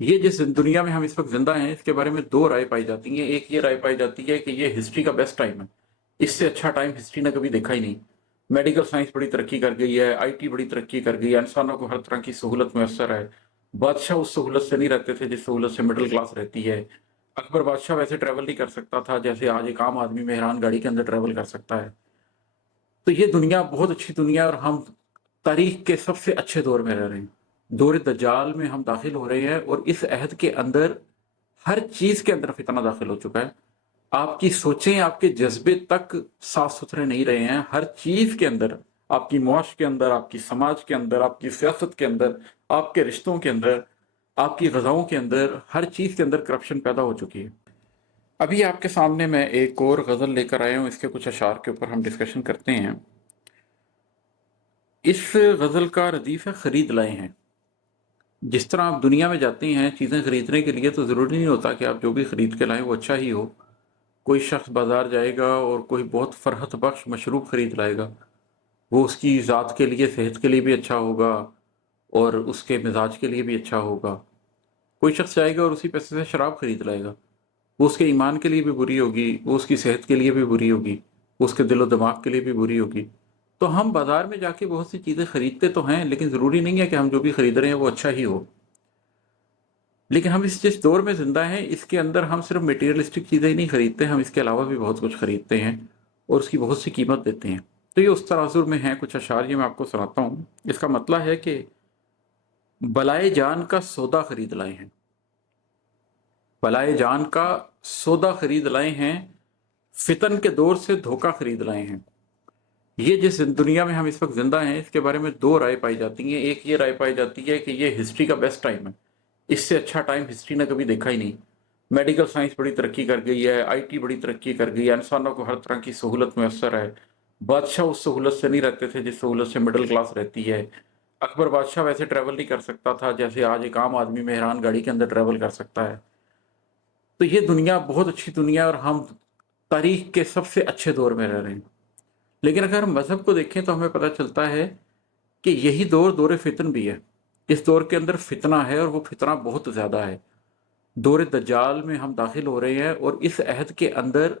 ये जिस दुनिया में हम इस वक्त जिंदा हैं इसके बारे में दो राय पाई जाती हैं। एक ये राय पाई जाती है कि ये हिस्ट्री का बेस्ट टाइम है, इससे अच्छा टाइम हिस्ट्री ने कभी देखा ही नहीं। मेडिकल साइंस बड़ी तरक्की कर गई है, आईटी बड़ी तरक्की कर गई है, इंसानों को हर तरह की सहूलत मैसर है। बादशाह उस सहूलत से नहीं रहते थे जिस सहूलत से मिडिल क्लास रहती है। अकबर बादशाह वैसे ट्रैवल नहीं कर सकता था जैसे आज एक आम आदमी मेहरान गाड़ी के अंदर ट्रैवल कर सकता है। तो ये दुनिया बहुत अच्छी दुनिया है और हम तारीख के सबसे अच्छे दौर में रह रहे हैं। दौर दज्जाल में हम दाखिल हो रहे हैं और इस अहद के अंदर हर चीज के अंदर फितना दाखिल हो चुका है। आपकी सोचें, आपके जज्बे तक साफ सुथरे नहीं रहे हैं। हर चीज के अंदर, आपकी मुआश के अंदर, आपकी समाज के अंदर, आपकी सियासत के अंदर, आपके रिश्तों के अंदर, आपकी गजाओं के अंदर, हर चीज के अंदर करप्शन पैदा हो चुकी है। अभी आपके सामने मैं एक और गजल लेकर आया हूं, इसके कुछ अशार के ऊपर हम डिस्कशन करते हैं। इस गजल का रदीफ है खरीद लाए हैं। जिस तरह आप दुनिया में जाते हैं चीज़ें खरीदने के लिए तो ज़रूरी नहीं होता कि आप जो भी खरीद के लाएं वो अच्छा ही हो। कोई शख्स बाजार जाएगा और कोई बहुत फरहत बख्श मशरूब खरीद लाएगा, वो उसकी ज़ात के लिए, सेहत के लिए भी अच्छा होगा और उसके मिजाज के लिए भी अच्छा होगा। कोई शख्स जाएगा और उसी पैसे से शराब खरीद लाएगा, वो उसके ईमान के लिए भी बुरी होगी, वो उसकी सेहत के लिए भी बुरी होगी, वो उसके दिलो दिमाग के लिए भी बुरी होगी। तो हम बाजार में जाके बहुत सी चीज़ें खरीदते तो हैं, लेकिन ज़रूरी नहीं है कि हम जो भी खरीद रहे हैं वो अच्छा ही हो। लेकिन हम इस जिस दौर में जिंदा हैं इसके अंदर हम सिर्फ मटेरियलिस्टिक चीज़ें ही नहीं खरीदते, हम इसके अलावा भी बहुत कुछ खरीदते हैं और उसकी बहुत सी कीमत देते हैं। तो ये उस तनाजुर में है, कुछ अशार ये मैं आपको सुनाता हूँ। इसका मतलब है कि बलाए जान का सौदा खरीद लाए हैं, बलाए जान का सौदा खरीद लाए हैं, फितन के दौर से धोखा खरीद लाए हैं। ये जिस दुनिया में हम इस वक्त जिंदा हैं इसके बारे में दो राय पाई जाती हैं। एक ये राय पाई जाती है कि ये हिस्ट्री का बेस्ट टाइम है, इससे अच्छा टाइम हिस्ट्री ने कभी देखा ही नहीं। मेडिकल साइंस बड़ी तरक्की कर गई है, आईटी बड़ी तरक्की कर गई है, इंसानों को हर तरह की सहूलत मैसर है। बादशाह उस सहूलत से नहीं रहते थे जिस सहूलत से मिडिल क्लास रहती है। अकबर बादशाह वैसे ट्रैवल नहीं कर सकता था जैसे आज एक आम आदमी मेहरान गाड़ी के अंदर ट्रैवल कर सकता है। तो ये दुनिया बहुत अच्छी दुनिया है और हम तारीख के सबसे अच्छे दौर में रह रहे हैं। लेकिन अगर हम मजहब को देखें तो हमें पता चलता है कि यही दौर दौर फितन भी है। इस दौर के अंदर फितना है और वो फितना बहुत ज़्यादा है। दौर दज्जाल में हम दाखिल हो रहे हैं और इस अहद के अंदर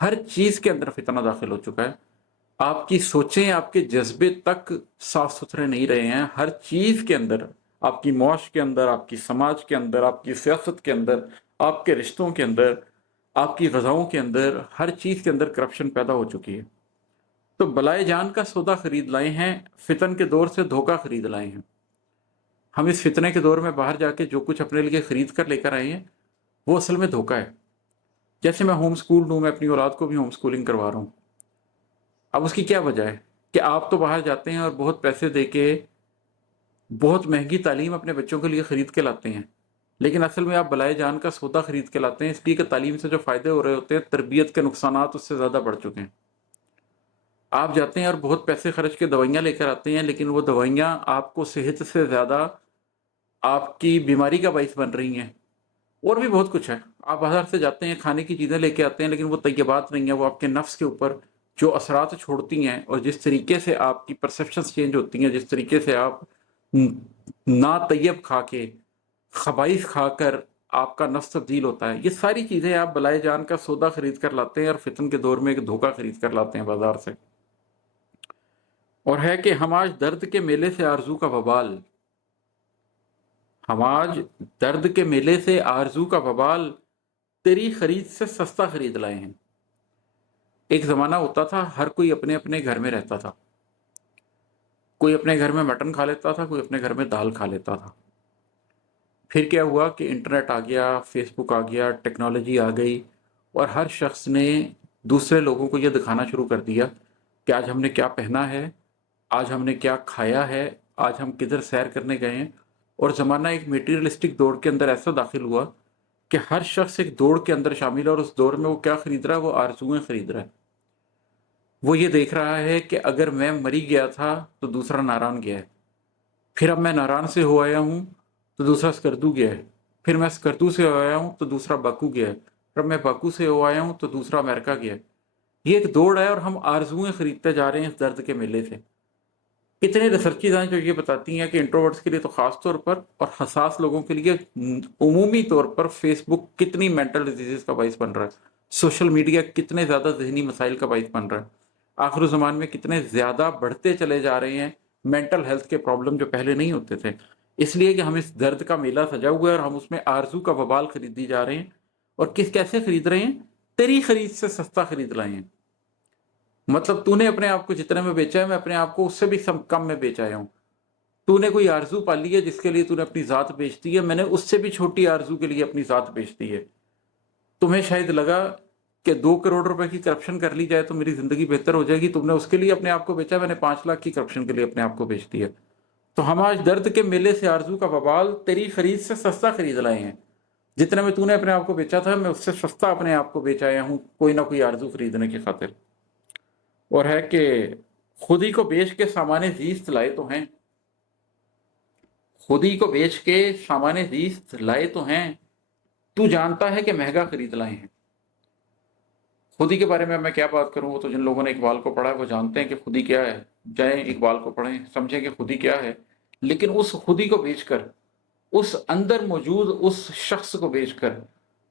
हर चीज़ के अंदर फितना दाखिल हो चुका है। आपकी सोचें, आपके जज्बे तक साफ सुथरे नहीं रहे हैं। हर चीज़ के अंदर, आपकी मुआश के अंदर, आपकी समाज के अंदर, आपकी सियासत के अंदर, आपके रिश्तों के अंदर, आपकी गजाओं के अंदर, हर चीज़ के अंदर करप्शन पैदा हो चुकी है। तो बलाए जान का सौदा खरीद लाए हैं, फितन के दौर से धोखा खरीद लाए हैं। हम इस फितने के दौर में बाहर जाके जो कुछ अपने लिए खरीद कर लेकर आए हैं वो असल में धोखा है। जैसे मैं होम स्कूल हूँ, मैं अपनी औलाद को भी होम स्कूलिंग करवा रहा हूँ। अब उसकी क्या वजह है कि आप तो बाहर जाते हैं और बहुत पैसे दे के बहुत महंगी तालीम अपने बच्चों के लिए खरीद के लाते हैं, लेकिन असल में आप बलाए जान का सौदा खरीद के लाते हैं, इसलिए कि तालीम से जो फ़ायदे हो रहे होते हैं तरबियत के नुकसानात उससे ज़्यादा बढ़ चुके हैं। आप जाते हैं और बहुत पैसे खर्च के दवाइयाँ लेकर आते हैं, लेकिन वो दवाइयाँ आपको सेहत से ज़्यादा आपकी बीमारी का बाइस बन रही हैं। और भी बहुत कुछ है। आप बाज़ार से जाते हैं, खाने की चीज़ें लेके आते हैं, लेकिन वो तय्यबात नहीं है, वो आपके नफ्स के ऊपर जो असरात छोड़ती हैं और जिस तरीके से आपकी परसेप्शंस चेंज होती हैं, जिस तरीके से आप ना तैयब खा के, ख़बाइस खाकर आपका नफ्स तब्दील होता है, ये सारी चीज़ें आप बलाए जान का सौदा खरीद कर लाते हैं और फितन के दौर में एक धोखा खरीद कर लाते हैं बाज़ार से। और है कि हम आज दर्द के मेले से आरज़ू का बवाल, हम आज दर्द के मेले से आरज़ू का बवाल तेरी खरीद से सस्ता खरीद लाए हैं। एक ज़माना होता था हर कोई अपने अपने घर में रहता था, कोई अपने घर में मटन खा लेता था, कोई अपने घर में दाल खा लेता था। फिर क्या हुआ कि इंटरनेट आ गया, फेसबुक आ गया, टेक्नोलॉजी आ गई और हर शख्स ने दूसरे लोगों को ये दिखाना शुरू कर दिया कि आज हमने क्या पहना है, आज हमने क्या खाया है, आज हम किधर सैर करने गए हैं। और ज़माना एक मटेरियलिस्टिक दौड़ के अंदर ऐसा दाखिल हुआ कि हर शख्स एक दौड़ के अंदर शामिल है और उस दौड़ में वो क्या खरीद रहा है, वो आरज़ुएं खरीद रहा है। वो ये देख रहा है कि अगर मैं मरी गया था तो दूसरा नारायण गया है, फिर अब मैं नारायण से हो आया हूँ तो दूसरा स्कर्दू गया है, फिर मैं स्कर्दू से हो आया हूँ तो दूसरा बाकू गया है, फिर मैं बाकू से हो आया हूँ तो दूसरा अमेरिका गया है। ये एक दौड़ है और हम आरज़ुएं खरीदते जा रहे हैं इस दर्द के मेले से। कितने रिसर्चेज हैं जो ये बताती हैं कि इंट्रोवर्ट्स के लिए तो खास तौर पर और हसास लोगों के लिए उमूमी तौर पर फेसबुक कितनी मेंटल डिजीजेस का बाइस बन रहा है, सोशल मीडिया कितने ज़्यादा जहनी मसाइल का बाइस बन रहा है, आखिर ज़मान में कितने ज़्यादा बढ़ते चले जा रहे हैं मेंटल हेल्थ के प्रॉब्लम जो पहले नहीं होते थे। इसलिए कि हम इस दर्द का मेला सजा हुआ है और हम उसमें आरजू का वबाल खरीदी जा रहे हैं। और कैसे खरीद रहे हैं? तेरी खरीद से सस्ता खरीद लाए हैं। मतलब तूने अपने आप को जितने में बेचा है, मैं अपने आप को उससे भी कम में बेच आया हूं। तूने कोई आरजू पाली है जिसके लिए तूने अपनी जात बेच दी है, मैंने उससे भी छोटी आरजू के लिए अपनी जात बेच दी है। तुम्हें शायद लगा कि 2 करोड़ रुपए की करप्शन कर ली जाए तो मेरी जिंदगी बेहतर हो जाएगी, तुमने उसके लिए अपने आप को बेचा, मैंने 5 लाख की करप्शन के लिए अपने आप को बेच दिया। तो हम आज दर्द के मेले से आरजू का बवाल तेरी खरीद से सस्ता खरीद लाए हैं। जितने में तूने अपने आप को बेचा था, मैं उससे सस्ता अपने आप को बेच आया हूं कोई ना कोई आरजू खरीदने की खातिर। और है कि खुद ही को बेच के सामाने जीस्त लाए तो हैं, खुद ही को बेच के सामाने जीस्त लाए तो हैं, तू जानता है कि महंगा खरीद लाए हैं। खुदी के बारे में मैं क्या बात करूं, वो तो जिन लोगों ने इकबाल को पढ़ा है वो जानते हैं कि खुदी क्या है। जाएं इकबाल को पढ़ें, समझें कि खुदी क्या है। लेकिन उस खुदी को बेचकर, उस अंदर मौजूद उस शख्स को बेचकर,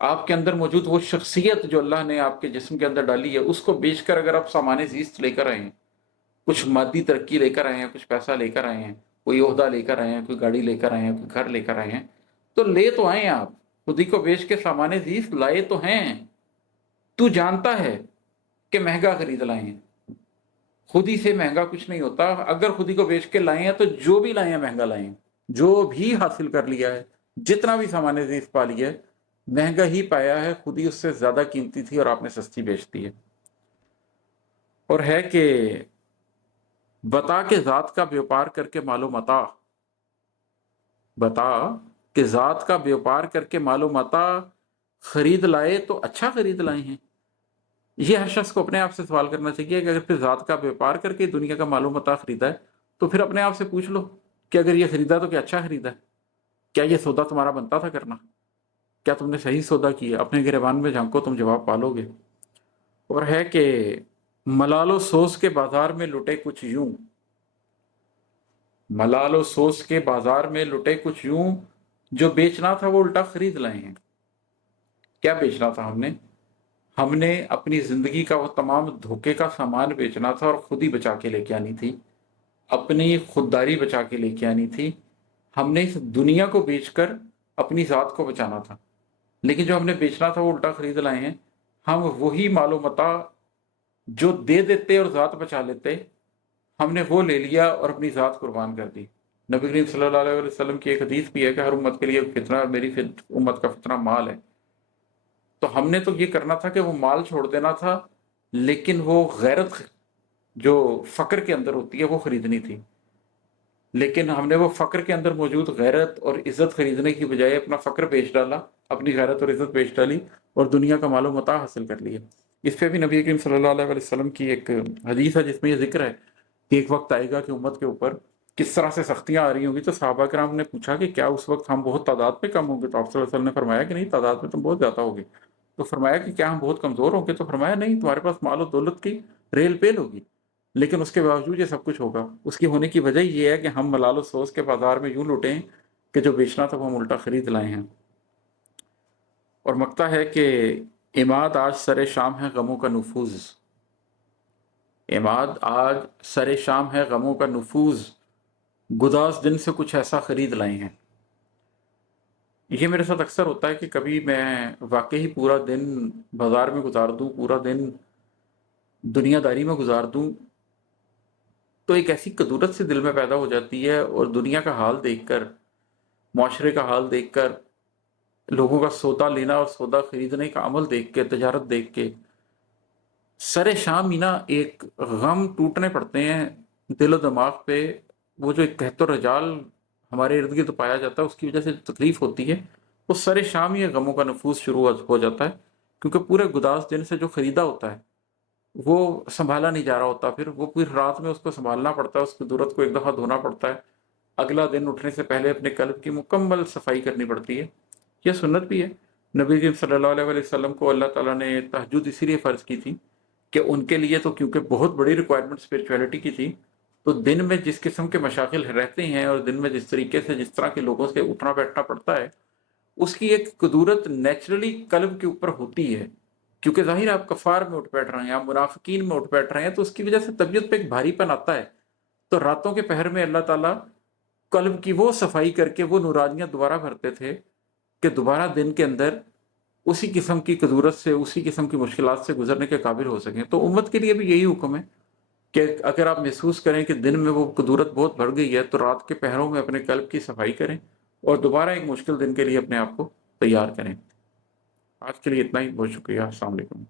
आपके अंदर मौजूद वो शख्सियत जो अल्लाह ने आपके जिस्म के अंदर डाली है, उसको बेचकर अगर आप सामान्य जीस्त लेकर आए हैं, कुछ मादी तरक्की लेकर आए हैं, कुछ पैसा लेकर आए हैं, कोई ओहदा लेकर आए हैं, कोई गाड़ी लेकर आए हैं, कोई घर लेकर आए हैं, तो ले तो आए आप, खुदी को बेच के सामान्य जीस्त लाए तो हैं। तू जानता है कि महंगा खरीद लाए हैं। खुदी से महंगा कुछ नहीं होता। अगर खुदी को बेच के लाए हैं तो जो भी लाए हैं महंगा लाए हैं। जो भी हासिल कर लिया है, जितना भी सामान्य जीत पा लिया है, महंगा ही पाया है। खुदी उससे ज्यादा कीमती थी और आपने सस्ती बेच दी है। और है कि बता के जात का व्यापार करके मालो मता, बता कि जात का व्यापार करके मालो मता खरीद लाए तो अच्छा खरीद लाए हैं। ये हर शख्स को अपने आप से सवाल करना चाहिए कि अगर फिर जात का व्यापार करके दुनिया का मालूम मता खरीदा है, तो फिर अपने आप से पूछ लो कि अगर ये खरीदा तो क्या अच्छा खरीदा है? क्या ये सौदा तुम्हारा बनता था करना? क्या तुमने सही सौदा किया? अपने गिरबान में झांको, तुम जवाब पालोगे। और है कि मलालो सोस के बाजार में लुटे कुछ यूं, मलालो सोस के बाजार में लुटे कुछ यूं, जो बेचना था वो उल्टा खरीद लाए हैं। क्या बेचना था हमने? हमने अपनी जिंदगी का वो तमाम धोखे का सामान बेचना था और खुद ही बचा के लेके आनी थी, अपनी खुददारी बचा के लेके आनी थी। हमने इस दुनिया को बेचकर अपनी जात को बचाना था, लेकिन जो हमने बेचना था वो उल्टा खरीद लाए हैं। हम वही मालो मता जो दे देते और जात बचा लेते, हमने वो ले लिया और अपनी जात कुर्बान कर दी। नबी करीम सल्लल्लाहु अलैहि वसल्लम की एक हदीस भी है कि हर उम्मत के लिए फितना, और मेरी उम्मत का फितना माल है। तो हमने तो ये करना था कि वो माल छोड़ देना था, लेकिन वो गैरत जो फक्र के अंदर होती है वो खरीदनी थी। लेकिन हमने वो फक्र के अंदर मौजूद गैरत और इज्जत खरीदने की बजाय अपना फक्र बेच डाला, अपनी गैरत और इज्जत बेच डाली और दुनिया का मालो मता हासिल कर लिया। इस पे भी नबी करीम सल्लल्लाहु अलैहि वसल्लम की एक हदीस है जिसमें यह जिक्र है कि एक वक्त आएगा कि उम्मत के ऊपर किस तरह से सख्तियां आ रही होंगी। तो सहाबा कराम ने पूछा कि क्या उस वक्त हम बहुत तादाद में कम होंगे? तो आप सल्लल्लाहु अलैहि वसल्लम ने फरमाया कि नहीं, तादाद में तुम बहुत ज्यादा होगे। तो फरमाया कि क्या हम बहुत कमजोर होंगे? तो फरमाया नहीं, तुम्हारे पास मालो दौलत की रेल पेल होगी, लेकिन उसके बावजूद ये सब कुछ होगा। उसकी होने की वजह ये है कि हम मलालो सोस के बाजार में यूं लुटे कि जो बेचना था वो हम उल्टा खरीद लाए हैं। और मकता है कि इमाद आज सरे शाम है गमों का नफूज, इमाद आज सरे शाम है गमों का नफूज, गुदास दिन से कुछ ऐसा खरीद लाए हैं। ये मेरे साथ अक्सर होता है कि कभी मैं वाकई पूरा दिन बाजार में गुजार दूं, पूरा दिन दुनियादारी में गुजार दूं, तो एक ऐसी कदूरत से दिल में पैदा हो जाती है और दुनिया का हाल देखकर, माशरे का हाल देखकर, लोगों का सौदा लेना और सौदा खरीदने का अमल देख के, तजारत देख के सरे शाम ही ना एक गम टूटने पड़ते हैं दिल और दिमाग पे। वो जो एक कहतो रजाल हमारे इर्द गिर्द पाया जाता है, उसकी वजह से जो तकलीफ होती है, वो सरे शाम ही गमों का नफूस शुरू हो जाता है। क्योंकि पूरे गुदास दिन से जो खरीदा होता है वो संभाला नहीं जा रहा होता, फिर वो पूरी रात में उसको संभालना पड़ता है, उसकी जरूरत को एक दफ़ा धोना पड़ता है, अगला दिन उठने से पहले अपने कल्ब की मुकम्मल सफाई करनी पड़ती है। यह सुन्नत भी है। नबी करीम सल्लल्लाहु अलैहि वसल्लम को अल्लाह ताला ने तहज्जुद इसीलिए फ़र्ज़ की थी कि उनके लिए तो क्योंकि बहुत बड़ी रिक्वायरमेंट स्पिरिचुअलिटी की थी, تو دن میں جس قسم کے مشاغل رہتے ہیں اور دن میں جس طریقے سے جس طرح کے لوگوں سے اٹھنا بیٹھنا پڑتا ہے، اس کی ایک قدورت نیچرلی قلب کے اوپر ہوتی ہے، کیونکہ ظاہر آپ کفار میں اٹھ بیٹھ رہے ہیں، آپ منافقین میں اٹھ بیٹھ رہے ہیں، تو اس کی وجہ سے طبیعت پہ ایک بھاری پن آتا ہے۔ تو راتوں کے پہر میں اللہ تعالیٰ قلب کی وہ صفائی کر کے وہ نورانیت دوبارہ بھرتے تھے کہ دوبارہ دن کے اندر اسی قسم کی قدورت سے، اسی قسم کی مشکلات سے گزرنے کے قابل ہو سکیں۔ تو امت کے لیے بھی یہی حکم ہے کہ اگر آپ محسوس کریں کہ دن میں وہ قدورت بہت بڑھ گئی ہے تو رات کے پہروں میں اپنے قلب کی صفائی کریں اور دوبارہ ایک مشکل دن کے لیے اپنے آپ کو تیار کریں۔ آج کے لیے اتنا ہی، بہت شکریہ، السلام علیکم۔